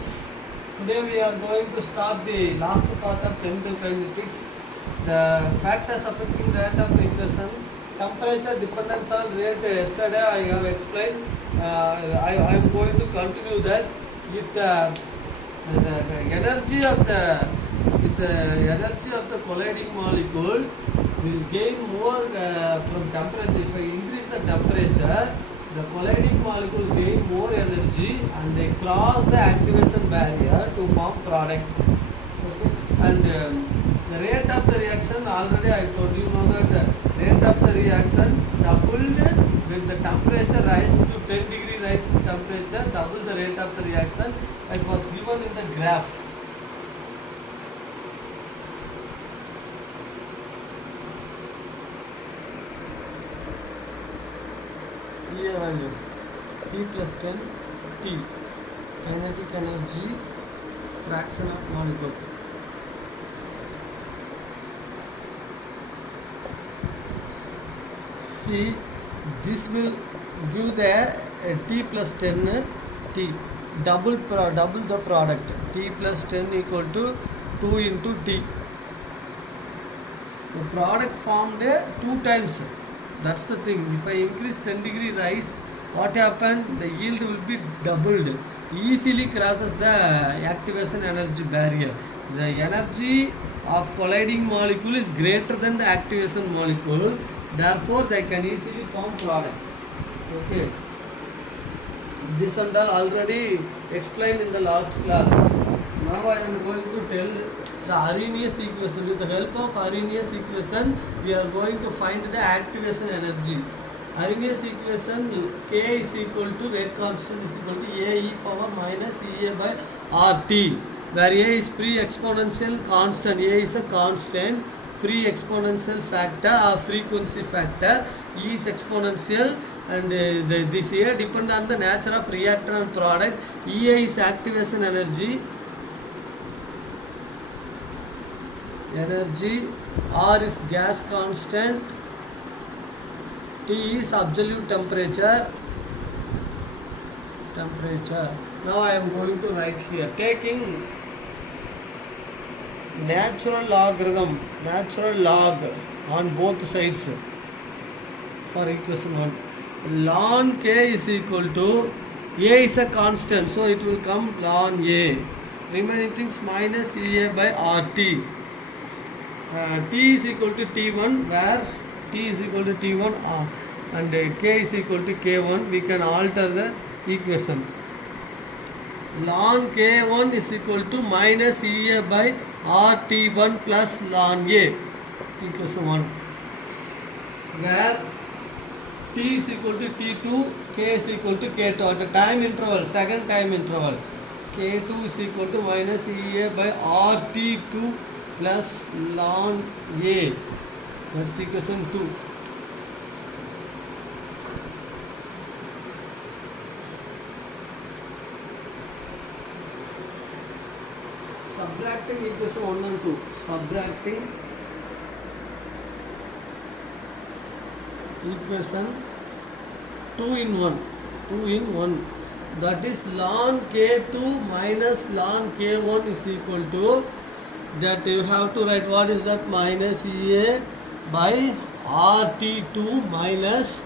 friends, today we are going to start the last part of chemical kinetics. The factors affecting rate of equation, temperature dependence on rate. Yesterday I have explained. I am going to continue that. If the energy of the colliding molecule will gain more from temperature. If I increase the temperature, the colliding molecule gain more energy and they cross the activation barrier to form product. Okay, and the rate of the reaction, already I told you know that the rate of the reaction doubled when the temperature rise to 10 degree rise in temperature, double the rate of the reaction. It was given in the graph. Here value T plus 10 T, kinetic energy fraction of molecule. See, this will give the T plus 10 T, double the product. T plus 10 equal to 2 into T. The product formed 2 times. That's the thing. If I increase 10 degree rise, what happened? The yield will be doubled. Easily crosses the activation energy barrier. The energy of colliding molecule is greater than the activation molecule. Therefore, they can easily form product. Okay. This and all already explained in the last class. Now I am going to tell the Arrhenius equation. With the help of Arrhenius equation, we are going to find the activation energy. Arrhenius equation, K is equal to rate constant is equal to A e power minus Ea by RT, where A is free exponential constant. A is a constant, free exponential factor or frequency factor. E is exponential, and this A depend on the nature of reactor and product. Ea is activation energy. R is gas constant, T is absolute temperature. Now I am going to write here, taking natural log on both sides for equation 1. Ln K is equal to, A is a constant, so it will come ln A. Remaining things minus Ea by RT. T is equal to T1, where T is equal to T1 and K is equal to K1. We can alter the equation. Ln K1 is equal to minus Ea by RT1 plus ln A, equation 1, where T is equal to T2, K is equal to K2 at the time interval, second time interval. K2 is equal to minus Ea by RT2 plus ln A. That's equation 2. Subtracting equation 1 and 2. Subtracting equation 2 in 1. That is ln K2 minus ln K1 is equal to, that you have to write what is that, minus Ea by RT2 minus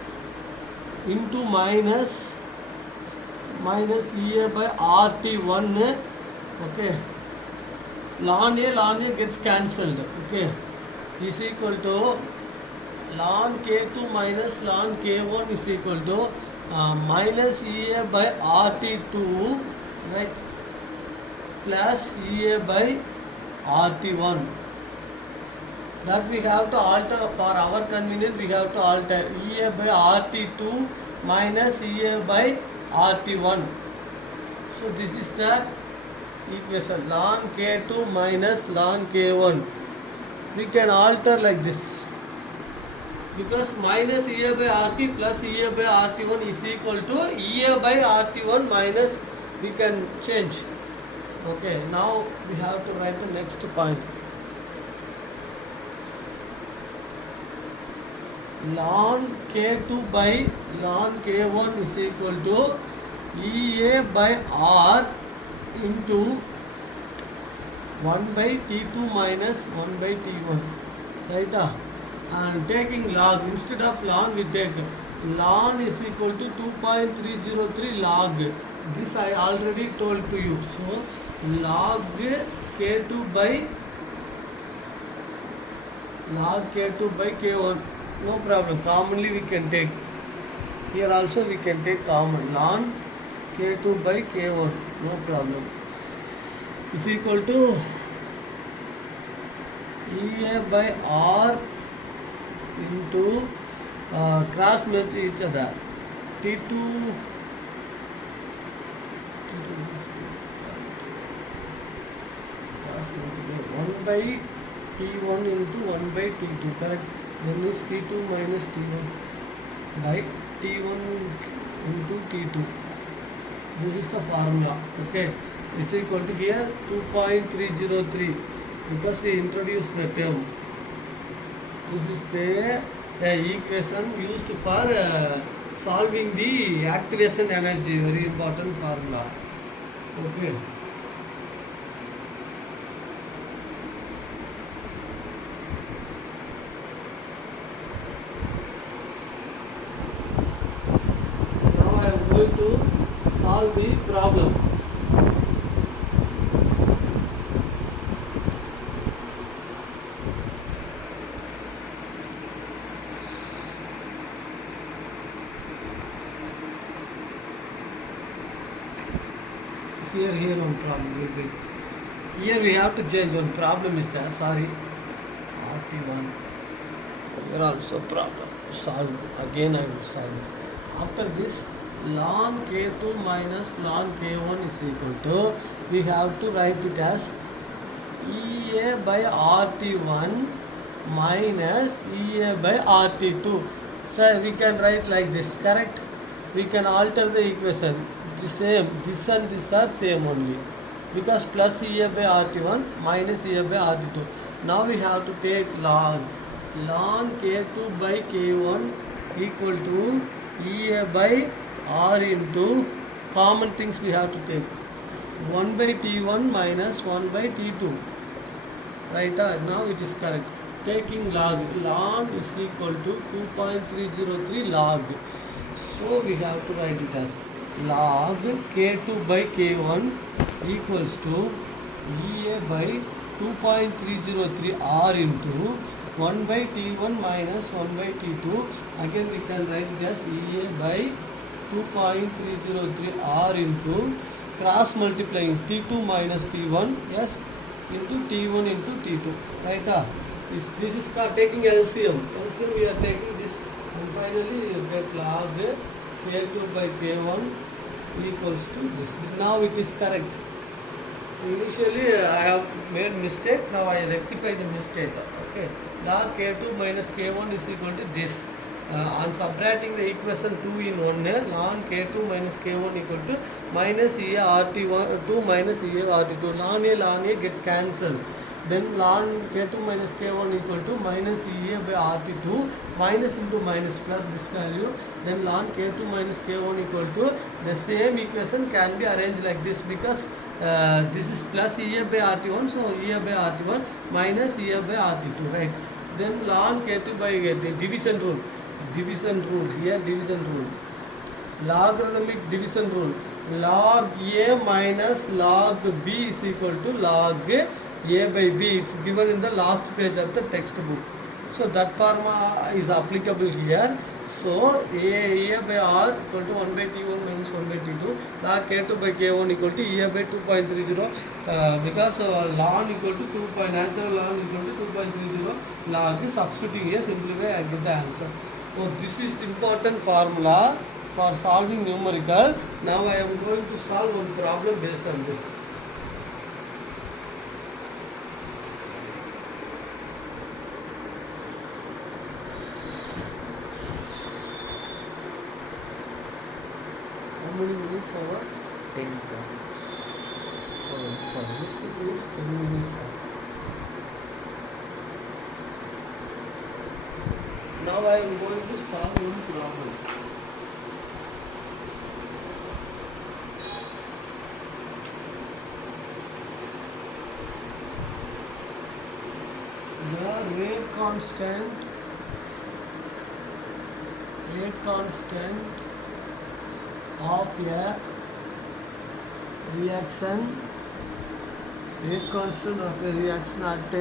into minus Ea by RT1. Okay, ln A gets cancelled. Okay, is equal to ln K2 minus ln K1 is equal to minus Ea by RT2, right, plus Ea by RT1. That we have to alter for our convenience. We have to alter Ea by RT2 minus Ea by RT1. So this is the equation, ln K2 minus ln K1. We can alter like this, because minus Ea by RT plus Ea by RT1 is equal to Ea by RT1 minus, we can change. Okay, now we have to write the next point. Ln K2 by ln K1 is equal to Ea by R into 1 by T2 minus 1 by T1, right? And taking log, instead of ln we take ln is equal to 2.303 log. This I already told to you. So log K2 by K1, no problem, commonly we can take. Here also we can take common, ln K2 by K1, no problem, is equal to EA by R into cross merge each other, T2 cross multiply 1 by T1 into 1 by T2, correct? Then is T2 minus T1 by T1 into T2. This is the formula, okay? Is equal to here 2.303 because we introduced the term. This is the equation used for solving the activation energy, very important formula, okay? Now I am going to solve the problem. Here one problem, wait. Here we have to change one problem is there, sorry, RT1. Here also problem, solve, again I will solve it. After this, ln K2 minus ln K1 is equal to, we have to write it as EA by RT1 minus EA by RT2. So we can write like this, correct? We can alter the equation. The same, this and this are same only, because plus EA by RT1 minus EA by RT2. Now we have to take ln K2 by K1 equal to EA by R into, common things we have to take, 1 by T1 minus 1 by T2, right? Now it is correct. Taking ln is equal to 2.303 log. So we have to write it as log K2 by K1 equals to EA by 2.303 R into 1 by T1 minus 1 by T2. Again we can write it as EA by 2.303 R into cross multiplying T2 minus T1, yes, into T1 into T2, right? This is called taking LCM. LCM we are taking this, and finally you get log K2 by K1 equals to this. Now it is correct. So initially I have made mistake, now I rectify the mistake, okay? Log K2 minus K1 is equal to this. On subtracting the equation 2 in 1, ln K2 minus K1 equal to minus EA RT1 2 minus EA RT2. Ln A gets cancelled. Then ln K2 minus K1 equal to minus EA by RT2, minus into minus plus this value. Then ln K2 minus K1 equal to, the same equation can be arranged like this, because this is plus EA by RT1, so EA by RT1 minus EA by RT2, right? Then ln K2 by the division rule, here division rule, logarithmic division rule, log A minus log B is equal to log A by B. It's given in the last page of the textbook. So that formula is applicable here. So A by R equal to 1 by T1 minus 1 by T2, log K2 by K1 equal to EA by 2.30, because ln equal to 2. Natural ln equal to 2.30 log. Substituting here, simplify, I get the answer. So this is the important formula for solving numerical. Now I am going to solve one problem based on this. How many minutes over? 10. So for this it is 10 minutes. Now I am going to solve one problem. constant of a reaction at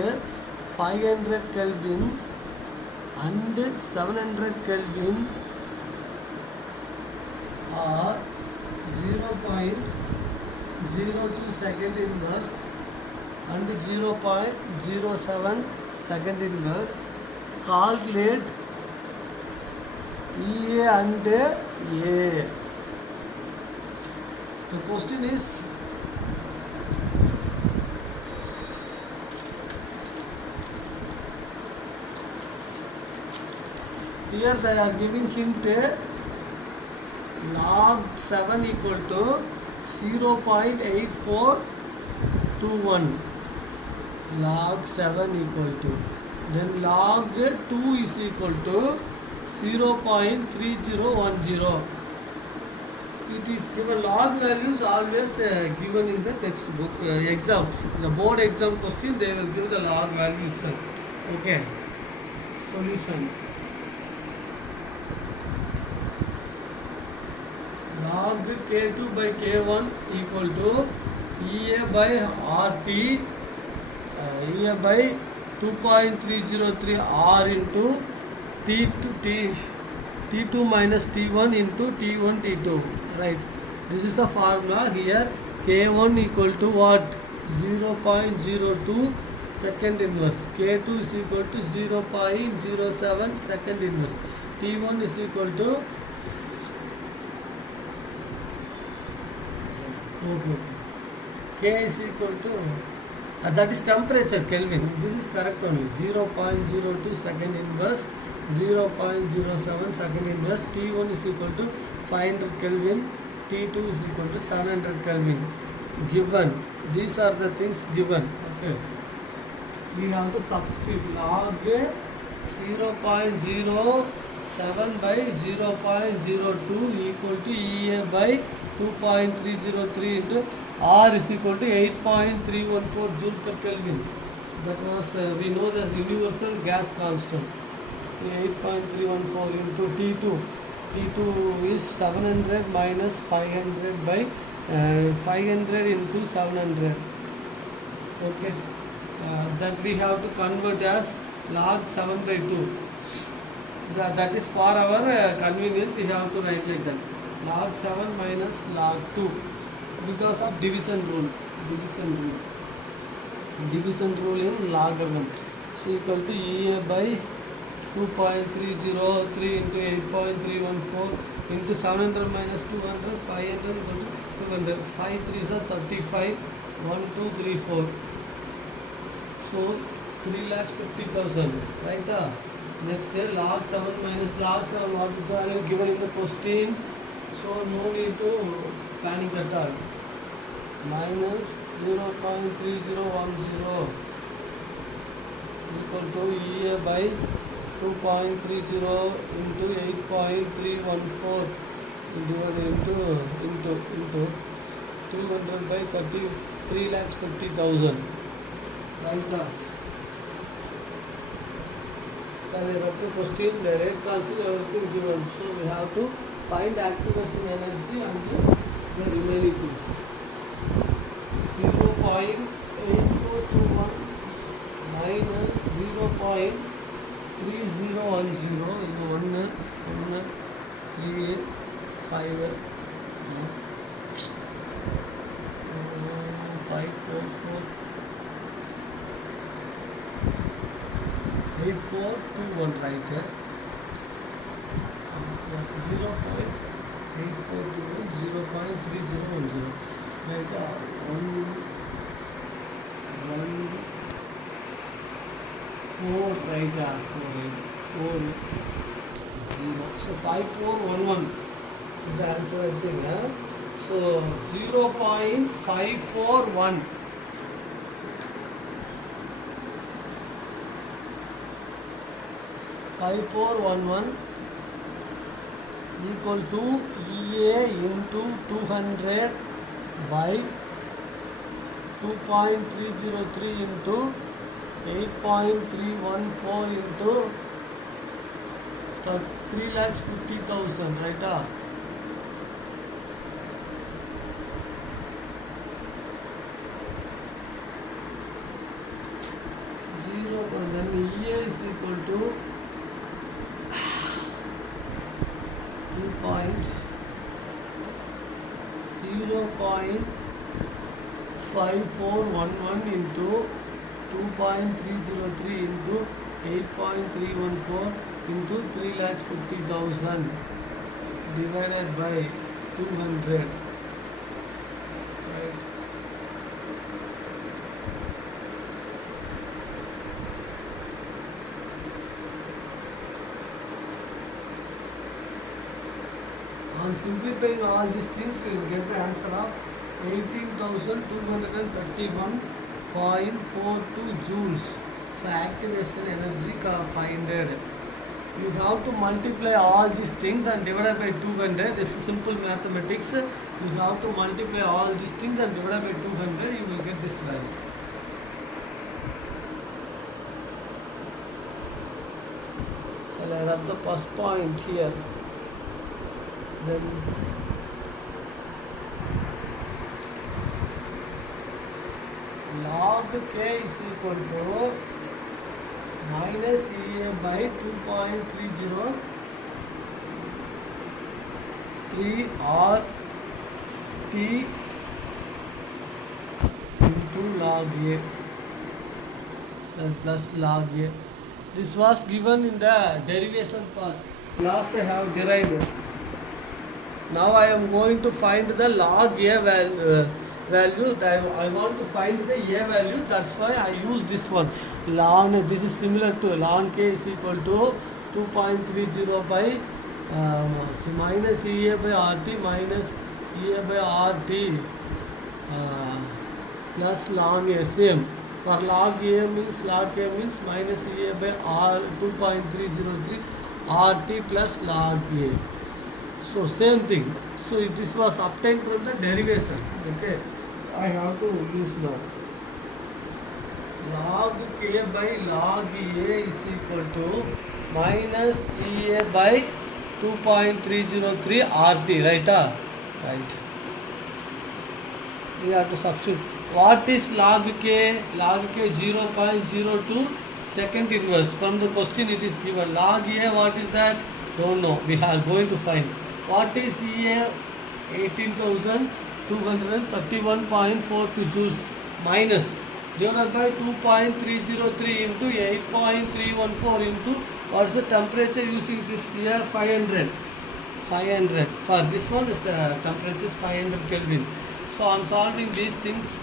500 Kelvin and 700 Kelvin are 0.02 second inverse and 0.07 second inverse. Calculate EA and A. The question is, here they are giving hint log 7 equal to 0.8421. Log 7 equal to, then log 2 is equal to 0.3010. It is given, log values always given in the textbook exam. In the board exam question they will give the log value itself. Okay, solution. Log K2 by K1 equal to EA by RT, EA by 2.303 R into T2 minus T1 into T1 T2, right? This is the formula. Here K1 equal to what? 0.02 second inverse. K2 is equal to 0.07 second inverse. T1 is equal to K is equal to that is temperature Kelvin. This is correct only. 0.02 second inverse, 0.07 second inverse. T1 is equal to 500 Kelvin. T2 is equal to 700 Kelvin. Given. These are the things given. Okay. We have to substitute log 0.07 by 0.02 equal to EA by 2.303 into R is equal to 8.314 joule per Kelvin. That was we know the universal gas constant. So 8.314 into T2. T2 is 700 minus 500 by 500 into 700. Okay. That we have to convert as log 7 by 2. That is for our convenience. We have to write like that. Log 7 minus log 2 because of division rule in logarithm. So equal to EA by 2.303 into 8.314 into 700 minus 200, 500 equal to 200. 5 3s are 35, 1 2 3 4. So 3,50,000, right? Next day log 7 minus log 7, what is the value given in the question? So no need to panic at all. Minus 0.3010 equal to EA by 2.30 into 8.314 divided into 300 by 3,50,000. Right now. So I wrote the question, the rate constant, everything given. So we have to find activation energy and the remaining things. 0.8421 minus 0.3010 is 1,358,421 right here. 0.8421 0.3010 right. 4 right. 4 0. So 5411 is the answer, I think. So 0.541 5411 equal to EA into 200 by 2.303 into 8.314 into 3,50,000, right? 0, then EA is equal to 0.5411 into 2.303 into 8.314 into 3,50,000 divided by 200. Right. On simplifying all these things, we will get the answer of 18,231.42 joules. So activation energy 500. You have to multiply all these things and divide by 200. This is simple mathematics. You have to multiply all these things and divide by 200. You will get this value. I'll have the first point here. Then log k is equal to minus EA by 2.303 RT into log A plus log A. This was given in the derivation part. Last I have derived. Now I am going to find the log A value. I want to find the A value. That's why I use this one. Ln, this is similar to ln k is equal to 2.30 by minus EA by RT minus EA by RT plus ln A. Same. For log A means minus EA by R 2.303 RT plus log A. So same thing. So this was obtained from the derivation. Okay, I have to use now. Log k by log A is equal to minus EA by 2.303 RT, right? Right. We have to substitute. What is log k? Log k 0.02 second inverse. From the question it is given. Log A, what is that? Don't know. We are going to find. What is EA? 18,231.42 joules minus divided by 2.303 into 8.314 into what's the temperature using this here? 500. For this one is temperature is 500 Kelvin. So on solving these things,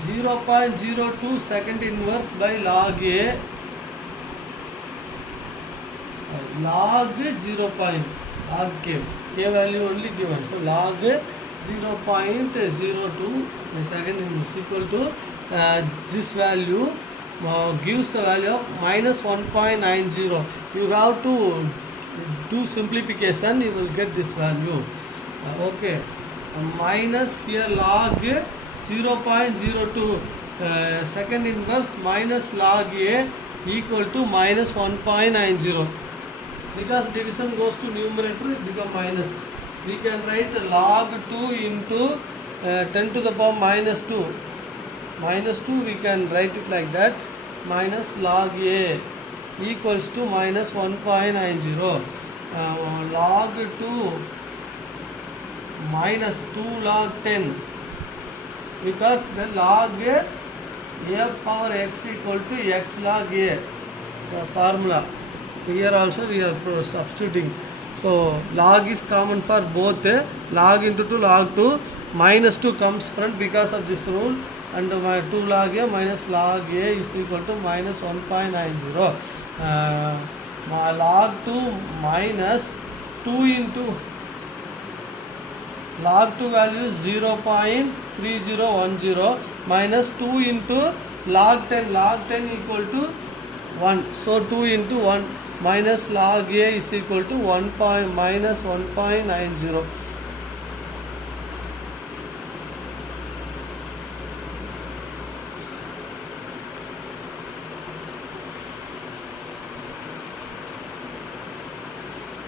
(0.02 second inverse by log A). Log 0. Log k value only given. So log 0.02 second inverse equal to this value gives the value of minus 1.90. You have to do simplification. You will get this value. Okay, minus here log 0.02 second inverse minus log A equal to minus 1.90. Because division goes to numerator, it becomes minus. We can write log 2 into 10 to the power minus 2. Minus 2 we can write it like that. Minus log A equals to minus 1.90. Log 2 minus 2 log 10. Because the log A power x equal to x log A. The formula. Here also we are substituting. So log is common for both. Log into 2 log 2 minus 2 comes front because of this rule, and 2 log A minus log A is equal to minus 1.90. Log 2 minus 2 into log 2 value is 0.3010 minus 2 into log 10. Log 10 equal to 1. So 2 into 1 minus log A is equal to minus 1.90.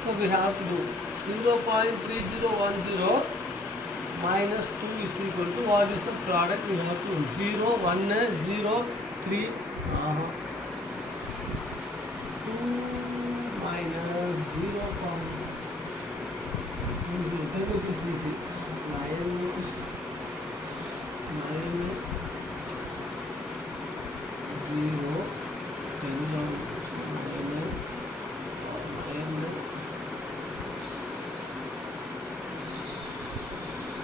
So we have to do 0.3010 minus 2 is equal to what is the product we have to do? 0, 1, 0, 3. 2 minus 0. Then it is easy. 9, 0, 10,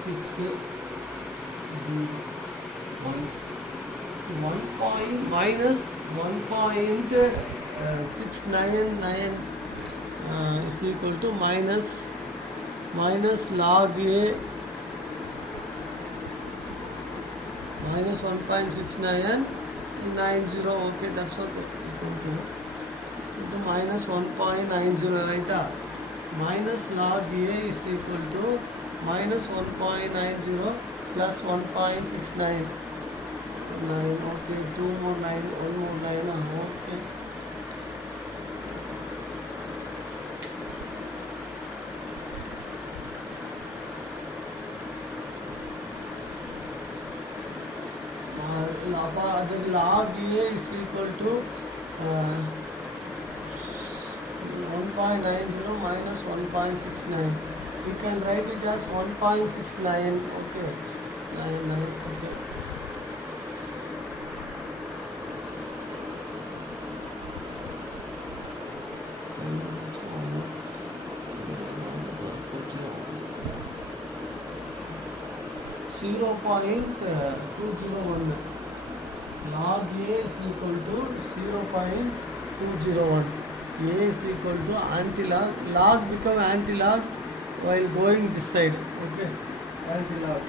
6, 0, 1. So 1 point minus 1.699 is equal to minus log A minus 1.6990. Okay, that's what into minus 1.90, right? Minus log A is equal to minus 1.90 plus 1.699. Okay, 2 more 9, 1 more 9. Okay. Log A is equal to 1.90 minus 1.69. You can write it as 1.69. Okay, 99. Okay. Zero point 201. Log A is equal to 0.201. A is equal to anti-log. Log become anti-log while going this side. Okay, anti-log.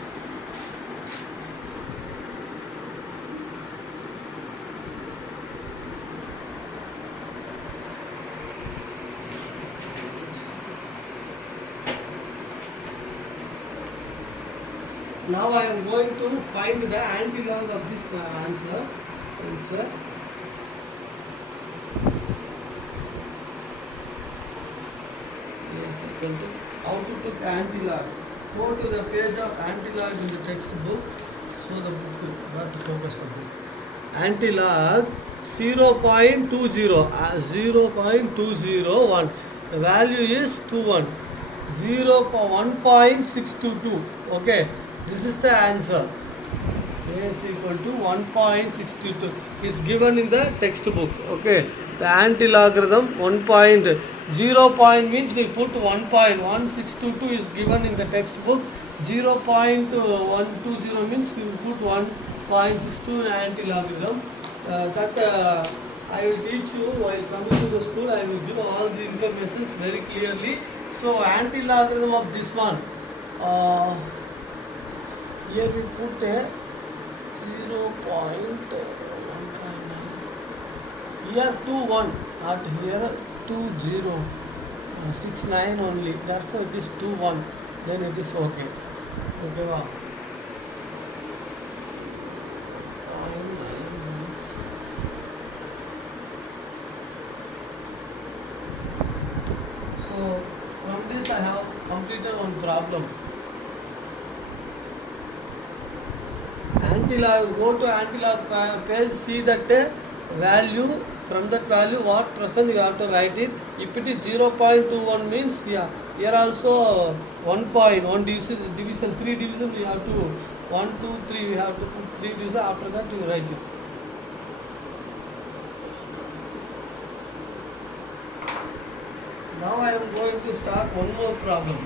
Now I am going to find the anti-log of this answer. Yes, how to take anti-log? Go to the page of anti-log in the textbook. So the book, got to focus the book. Anti-log 0.20, 0.201. The value is 21. 1.622. Okay. This is the answer. A is equal to 1.622 is given in the textbook. Okay, the anti-logarithm 0 point means we put 1.1622 is given in the textbook. 0.120 means we put 1.62 anti-logarithm. I will teach you while coming to the school. I will give all the information very clearly. So anti-logarithm of this one. Here we put a 0.1. Here 21, not here 20. 69 only. Therefore it is 21. Then it is okay. Okay, wow. So from this I have completed one problem. Anti-log, go to anti-log page, see that value, from that value what percent you have to write it. If it is 0.21 means, yeah, here also 1 point, 1 division, 3 division we have to, 1, 2, 3 we have to put 3 division, after that you write it. Now I am going to start one more problem.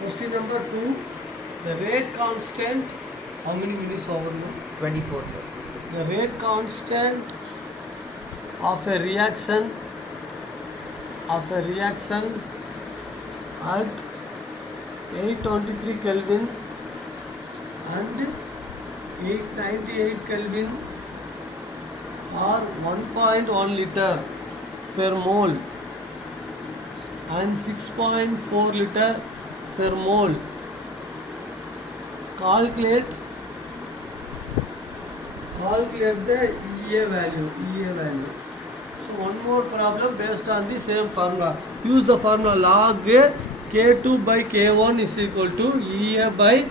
Question number 2, the rate constant, how many minutes over now? 24, sir. The rate constant of a reaction at 823 Kelvin and 898 Kelvin or 1.1 liter per mole and 6.4 liter per mole calculate the EA value. So one more problem based on the same formula. Use the formula log K2 by K1 is equal to EA by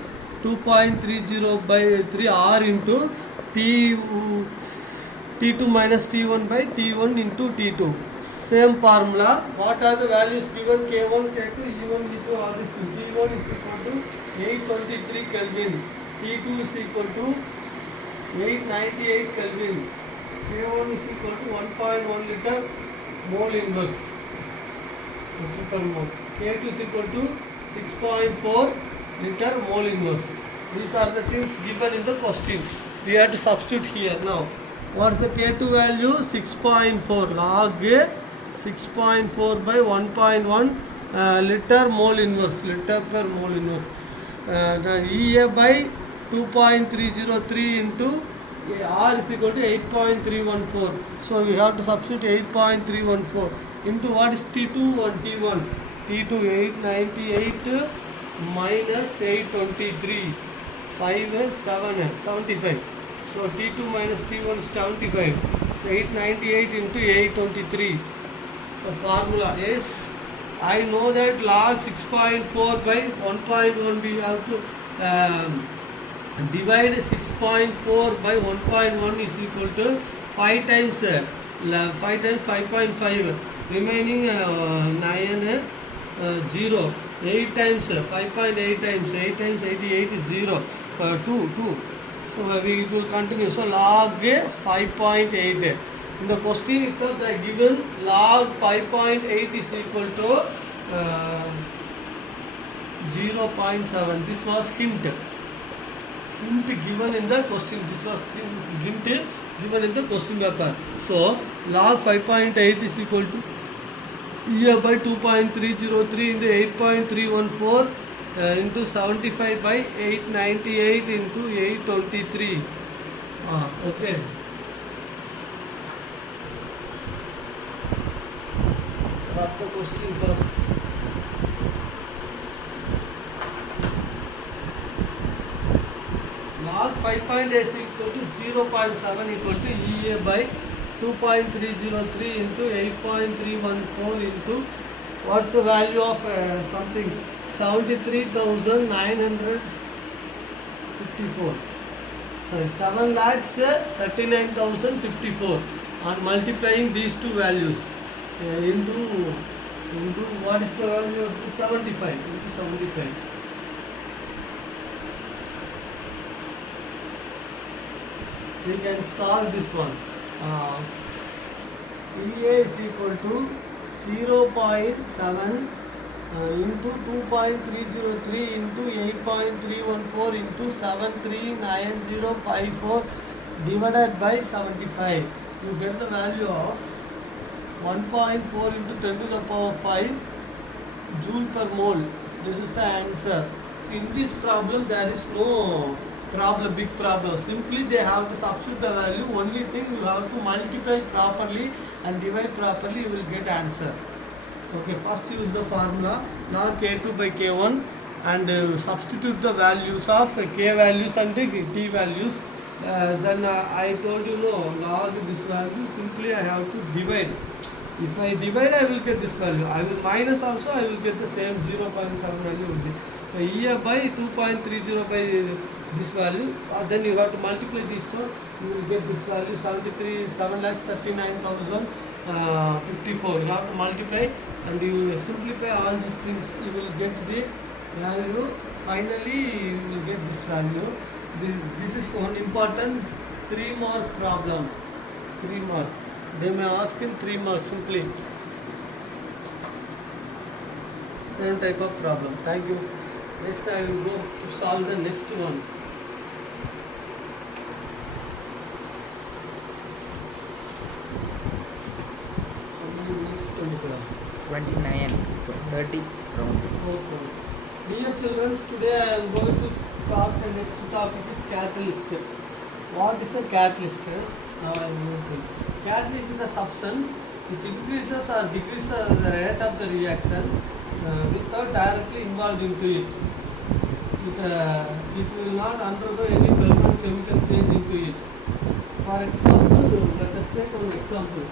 2.30 by 3 R into T2 minus T1 by T1 into T2. Same formula. What are the values given? K1, K2, E1, E2, all these things. T1 is equal to 823 Kelvin. T2 is equal to 898 Kelvin. K1 is equal to 1.1 liter mole inverse per mole. K2 is equal to 6.4 liter mole inverse. These are the things given in the question. We have to substitute here now. What is the K2 value? 6.4 log 6.4 by 1.1 liter mole inverse, liter per mole inverse. The EA by 2.303 into R is equal to 8.314. So we have to substitute 8.314 into what is T2 and T1. T2 898 minus 823 75. So T2 minus T1 is 75. So 898 into 823. So formula is, I know that log 6.4 by 1.1 we have to divide 6.4 by 1.1 is equal to 5 times 5.5 remaining 9 0, 8 times 5.8 times 8 times 88 is 0, 2. So we will continue. So log 5.8. In the question itself they are given log 5.8 is equal to 0.7. This was hint given in the question. This was hint given in the question paper. So log 5.8 is equal to EA by 2.303 into 8.314 into 75 by 898 into 823. Okay. Wrap the question first. Log 5.8 is equal to 0.7 equal to EA by 2.303 into 8.314 into what's the value of something 73,954. Sorry, 7,39,054 on multiplying these two values into what is the value of the 75 into 75. We can solve this one. EA is equal to 0.7 into 2.303 into 8.314 into 739054 divided by 75. You get the value of 1.4 into 10 to the power 5 joule per mole. This is the answer. In this problem there is no big problem. Simply they have to substitute the value. Only thing you have to multiply properly and divide properly, you will get answer. Okay, first use the formula log K2 by K1 and substitute the values of K values and T values. Then I told you no, log this value, simply I have to divide. If I divide, I will get this value. I will minus also, I will get the same 0.7 value will be. So EA by 2.30 by this value, then you have to multiply these two, you will get this value 7,39,054. You have to multiply and you simplify all these things, you will get the value. Finally you will get this value. This is one important 3 mark problem. 3 mark. They may ask in 3 marks simply. Same type of problem. Thank you. Next I will go to solve the next one. How many minutes? 29, 30 round. Okay. Dear children, today I am going to talk, the next topic is catalyst. What is a catalyst? Now I am going to. Catalyst is a substance which increases or decreases the rate of the reaction without directly involved into it. it will not undergo any permanent chemical change into it. For example, let us take one example.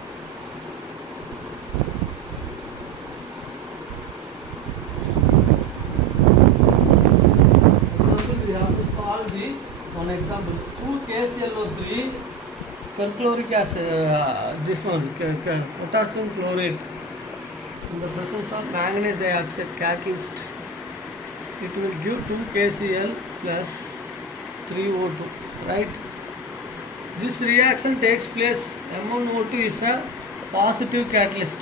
We have to solve the one example. 2KClO3 perchloric acid, this one, potassium chlorate, in the presence of manganese dioxide catalyst, it will give 2KCl plus 3O2, right? This reaction takes place, MnO2 is a positive catalyst.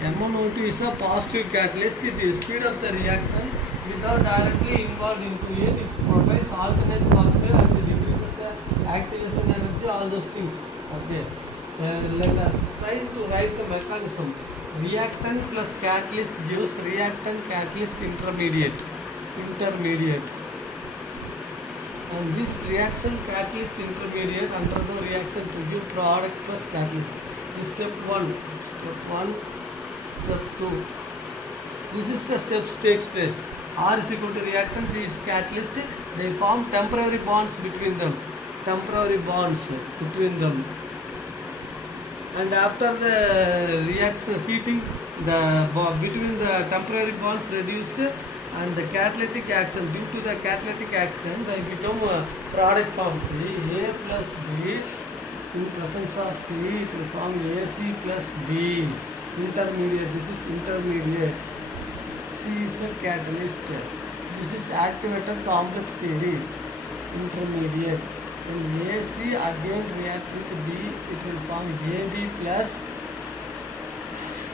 MnO2 is a positive catalyst. It will speed up the reaction without directly involved into it. It provides alternate pathway and decreases the activation energy, all those things. Okay. Let us try to write the mechanism. Reactant plus catalyst gives reactant catalyst intermediate. And this reaction catalyst intermediate undergo reaction to give product plus catalyst. This step 1. Step 2. This is the steps takes place. R is equal to reactant, C is catalyst. They form temporary bonds between them. And after the reaction heating, between the temporary bonds reduced and the catalytic action, due to the catalytic action, they become product form. See, A plus B in presence of C, it will form AC plus B. Intermediate, this is intermediate. C is a catalyst. This is activator complex theory. Intermediate. When AC again react with B, it will form AB plus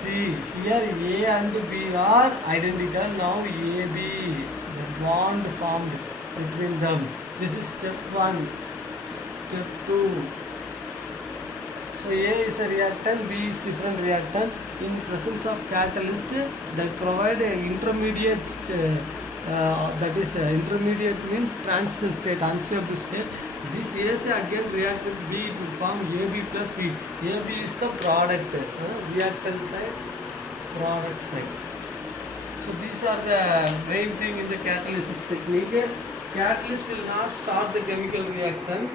C. Here A and B are identical. Now AB, the bond formed between them. This is step 1. Step 2. So A is a reactant, B is different reactant. In presence of catalyst, they provide an intermediate, that is intermediate means transition state, unstable state. This AC again react with B, it will form AB plus C. AB is the product, reactant side, product side. So these are the main thing in the catalysis technique. Catalyst will not start the chemical reaction.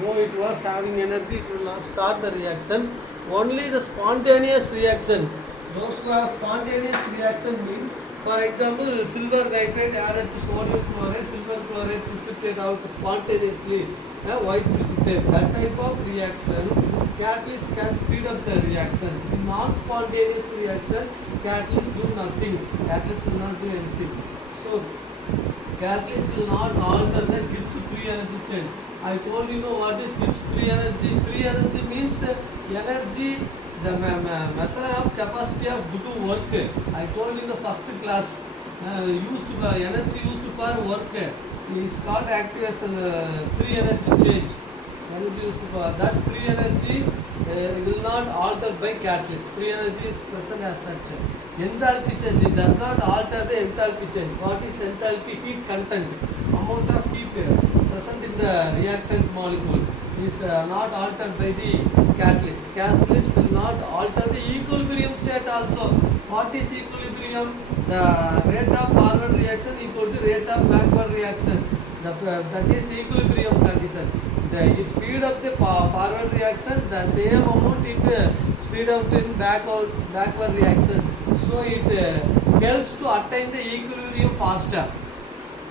Though it was having energy, it will not start the reaction. Only the spontaneous reaction. Those who have spontaneous reaction means, for example, silver nitrate added to sodium chloride, silver chloride precipitate out spontaneously, white precipitate. That type of reaction, catalyst can speed up the reaction. In non-spontaneous reaction, catalyst do nothing. Catalyst will not do anything. So, catalyst will not alter the Gibbs free energy change. I told you know what is Gibbs free energy. Free energy means energy, the measure of capacity of to do work. I told in the first class, energy used for work is called activation, free energy change. Energy used for that free energy will not alter by catalyst. Free energy is present as such. Enthalpy change, it does not alter the enthalpy change. What is enthalpy? Heat content, amount of heat present in the reactant molecule is not altered by the catalyst. Catalyst will not alter the equilibrium state also. What is equilibrium? The rate of forward reaction equal to rate of backward reaction. That is equilibrium condition. It speed up the forward reaction, the same amount it speed up in backward reaction. So it helps to attain the equilibrium faster.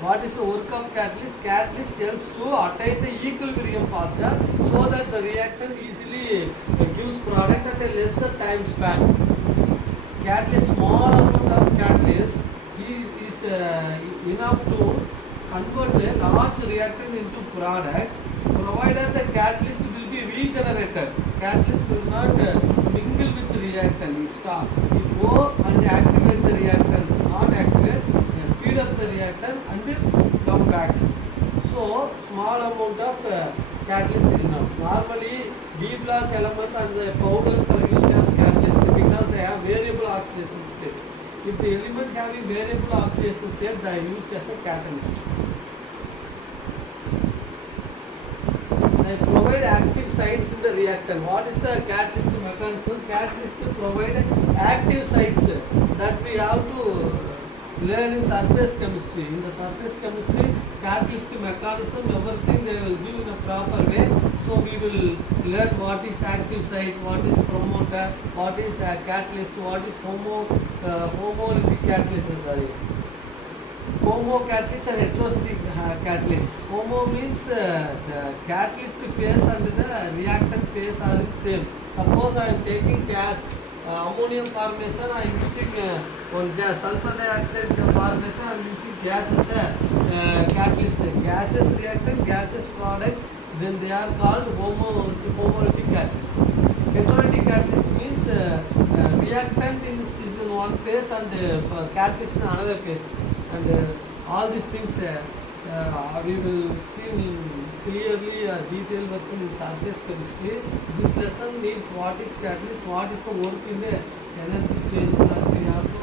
What is the work of catalyst? Catalyst helps to attain the equilibrium faster so that the reactant easily gives product at a lesser time span. Catalyst, small amount of catalyst is enough to convert a large reactant into product, provided the catalyst will be regenerated. Catalyst will not mingle with the reactant. It stop. It go and activate the reactants, not activate. Speed up the reactant and come back. So small amount of catalyst is enough. Normally D block element and the powders are used as catalyst because they have variable oxidation state. If the element having variable oxidation state, they are used as a catalyst. They provide active sites in the reactant. What is the catalyst mechanism? Catalyst to provide active sites that we have to learn in surface chemistry. In the surface chemistry, catalyst mechanism, everything they will give in a proper way. So we will learn what is active site, what is promoter, what is catalyst, what is homolytic catalyst. Sorry. Homo catalyst and heterocyclic catalyst. Homo means the catalyst phase and the reactant phase are in same. Suppose I am taking gas, ammonium formation, I am using one gas, sulfur dioxide formation, I am using gas as a catalyst. Gases reactant, gases product, then they are called homolytic catalyst. Heterolytic catalyst means reactant is in one phase and catalyst in another phase. And all these things we will see clearly a detailed version in surface chemistry. This lesson needs what is catalyst, what is the work in the energy change that we have to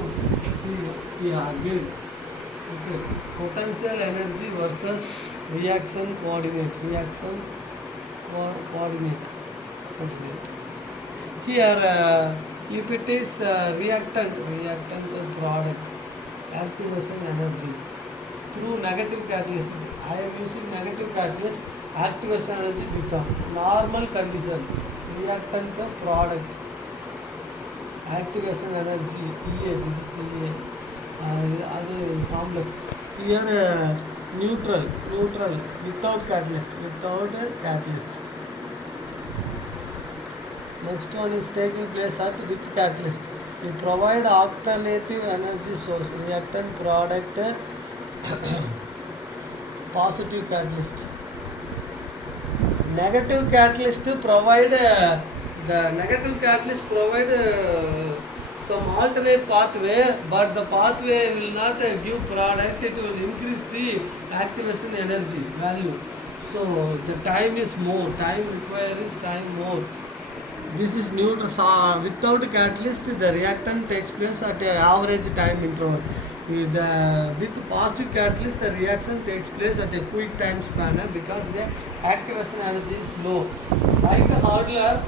see here again. Okay. Potential energy versus reaction coordinate. Reaction or coordinate. Here if it is reactant product, activation energy through negative catalyst. I am using negative catalyst. Activation energy become normal condition. Reactant product. Activation energy EA. This is EA. Other complex. Here neutral without catalyst. Next one is taking place at with catalyst. We provide alternative energy source, reactant product, positive catalyst. Negative catalyst provide the negative catalyst provide some alternate pathway, but the pathway will not give product. It will increase the activation energy value. So the time is more. Time requires time more. This is neutral. Without catalyst, the reactant takes place at an average time interval. With positive catalyst, the reaction takes place at a quick time span because the activation energy is low. Like a hurdler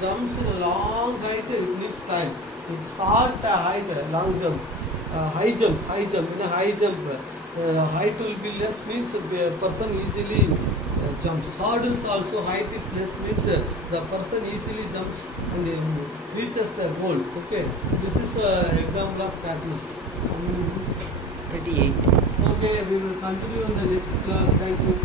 jumps in a long height, it needs time. It's short height, long jump, high jump. In a high jump, height will be less, means the person easily jumps. Hurdles also height is less, means the person easily jumps and reaches the goal. Okay, this is example of catalyst. 38. Okay, we will continue in the next class. Thank you.